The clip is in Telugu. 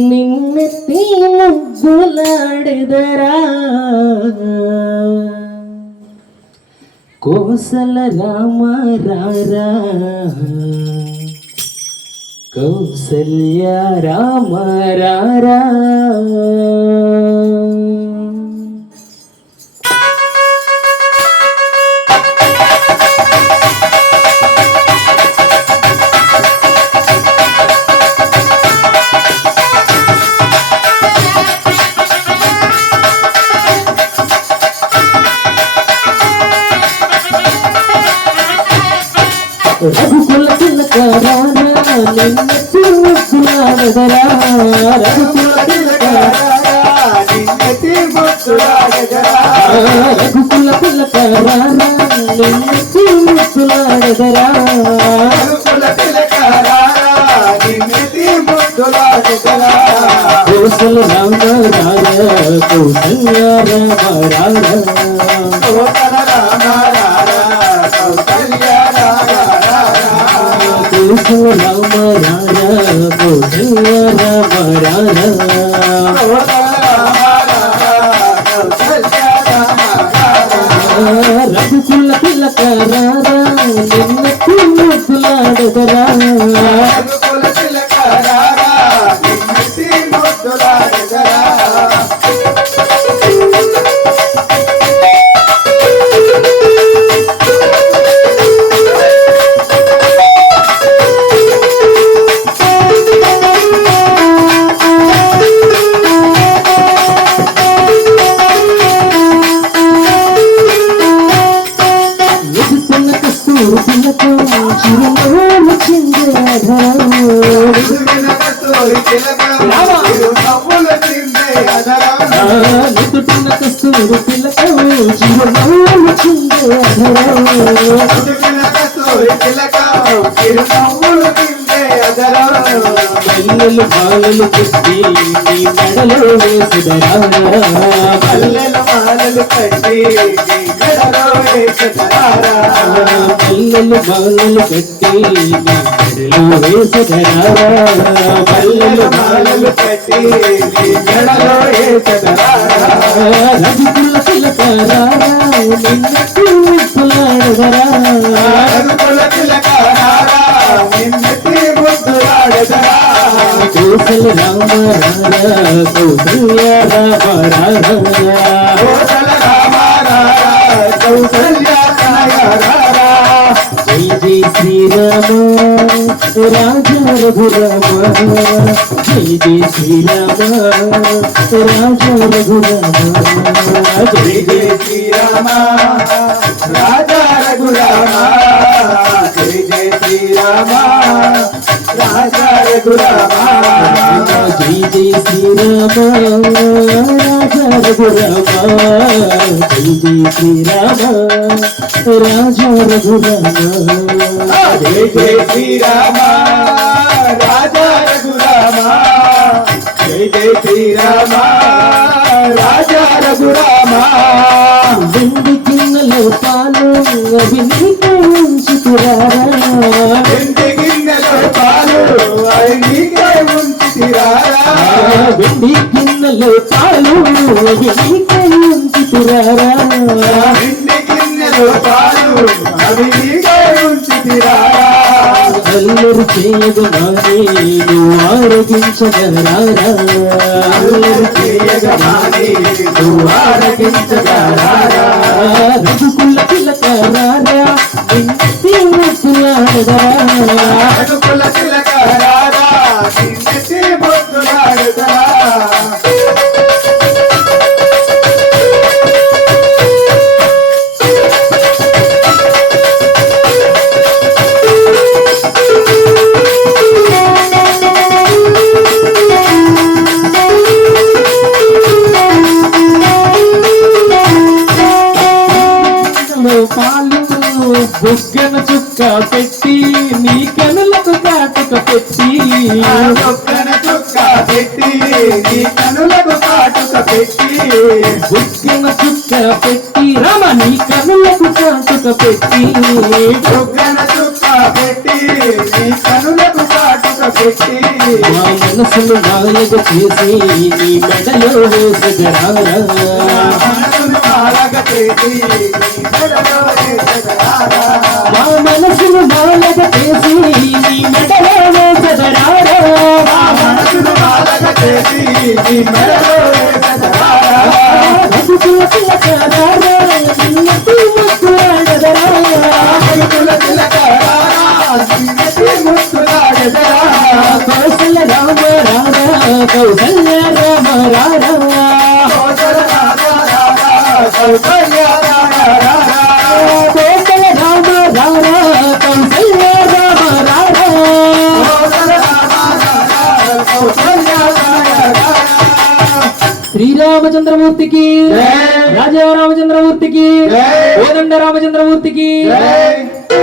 నిన్నెత్తి ముగ్గులాడెదరా కోసల రామ రారా కౌసల్య రామ రారా రఘుకుల తిలక రారా నిన్నెత్తి ముగ్గులాడెదరా రఘుకుల తిలక నిన్నెత్తి ముగ్గులాడెదరా రఘుకుల తిలక రారా నిన్నెత్తి ముగ్గులాడెదరా రఘుకుల తిలక రారా నిన్నెత్తి ముగ్గులాడెదరా కోసల రామ రారా కౌసల్య రామ రారా కోసల రామ రారా కౌసల్య కోసల రామ రారా కౌసల్య రామ రారా రఘుకుల తిలక రారా నిన్నెత్తి ముగ్గులాడెదరా రఘుకుల తిలక రారా నిన్నెత్తి ముగ్గులాడెదరా చిరునవ్వులు చిందేరా నుదుటిన కస్తూరి తిలక చిరునవ్వులు చిందేరా మల్లెలు మాలలు కట్టి నీ మెడలో వేసుదరా మల్లెలు మాలలు కట్టి నీ మెడలో వేసుదరా మల్లెలు మాలలు కట్టి నీ మెడలో వేసుదరా మల్లెలు మాలలు కట్టి నీ మెడలో వేసుదరా రఘుకుల తిలక రారా నిన్నెత్తి ముగ్గులాడెదరా రఘుకుల తిలక రారా నిన్నెత్తి ముగ్గులాడెదరా కోసల రామ రారా కౌసల్య రామ రారా కోసల రామ రారా కౌసల్య రారా జై జై శ్రీరామ రాజ రఘురామ జై జై శ్రీరామ రాజ రఘురామ జై జై శ్రీరామ రాజ రఘురామ జై జై శ్రీరామ రాజ రఘురామ జై జై శ్రీరామ రాజ రఘురామ జై జై శ్రీరామ రాజ రఘురామ జై జై శ్రీరామ రాజ రఘురామ జై జై శ్రీరామ రాజ రఘురామ వెండి గిన్నెలో పాలు అవి నీకే ఉంచుతురారా వెండి గిన్నెలో పాలు అవి నీకే ఉంచుతురారా వెండి గిన్నెలో పాలు అవి నీకే ఉంచుతురారా వెండి గిన్నెలో పాలు అవి నీకే ఉంచుతురారా అల్లరి చేయగమాని నువ్వు ఆరగించగలరా అల్లరి చేయగమాని నువ్వు ఆరగించగలరా రఘుకుల తిలక రారా నిన్నెత్తి ముగ్గులాడెదరా రఘుకుల తిలక రారా నిన్నెత్తి ముగ్గులాడెదరా పాలు బుగ్గన చుక్క పెట్టి నీ కనులకు కాటుక పెట్టి బుగ్గన చుక్క పెట్టి నీ కనులకు కాటుక పెట్టి బుగ్గన చుక్క పెట్టి రమ నీ కనులకు కాటుక పెట్టి బుగ్గన చుక్క నీ కనులకు కాటుక పెట్టి మా మనసును మాలగ చేసి నీ మెడలో వేసగరారా మనసును మాలగ చేసి నీ మెడలో వేసగరారా మా మనసును మాలగ చేసి నీ మెడలో వేసగరారా మనసును మాలగ చేసి నీ మెడలో వేసగరారా బతుకుల చిలకరారా నిన్నటి ముక్కులాడదరా బతుకుల చిలకరారా నిన్నటి ముక్కులాడదరా కౌసల్య రామ రారా కౌసల్య రామ రారా కౌసల్య రామ రారా కౌసల్య రామ రారా కౌసల్య రామ రారా కౌసల్య రామ రారా కౌసల్య రామ రారా శ్రీరామచంద్రమూర్తికి జై. రాజా రామచంద్రమూర్తికి జై. కోదండ రామచంద్రమూర్తికి జై.